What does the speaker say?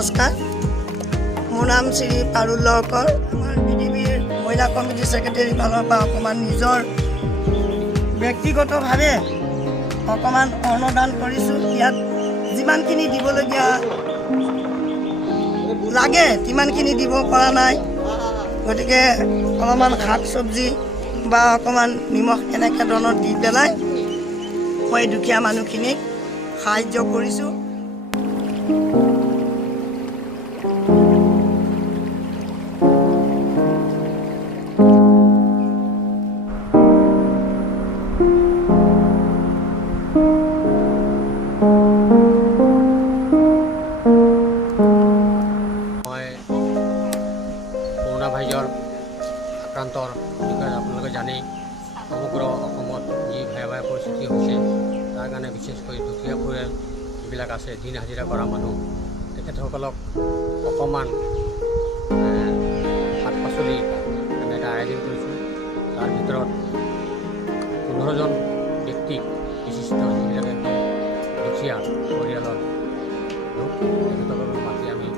নমস্কাৰ। মোৰ নাম শ্ৰী পাৰুল লহকৰ। আমাৰ বিডিবিৰ মহিলা কমিটি ছেক্ৰেটাৰী ফালৰ পৰা অকণমান নিজৰ ব্যক্তিগতভাৱে অকণমান অনুদান কৰিছোঁ। ইয়াত যিমানখিনি দিবলগীয়া লাগে তিমানখিনি দিব পৰা নাই, গতিকে অলপমান শাক চব্জি বা অকণমান নিমখ এনেকৈ ধৰণৰ দি পেলাই মই দুখীয়া মানুহখিনিক সাহায্য কৰিছোঁ। মই কৰোণা ভাইৰাছৰ আক্ৰান্তৰ বিষয়ে আপোনালোকে জানেই, সমগ্ৰ অসমত যি ভয়াৱহ পৰিস্থিতি হৈছে তাৰ কাৰণে বিশেষকৈ দুখীয়া পৰিয়াল যিবিলাক আছে, দিন হাজিৰা কৰা মানুহ, তেখেতসকলক অকণমান শাক পাচলি এনেকৈ আয়োজন কৰিছোঁ। তাৰ ভিতৰত 15জন ব্যক্তিক বিশিষ্ট যিবিলাকে দুখীয়া পৰিয়ালৰ লোক, তেখেতসকলক মাতি আমি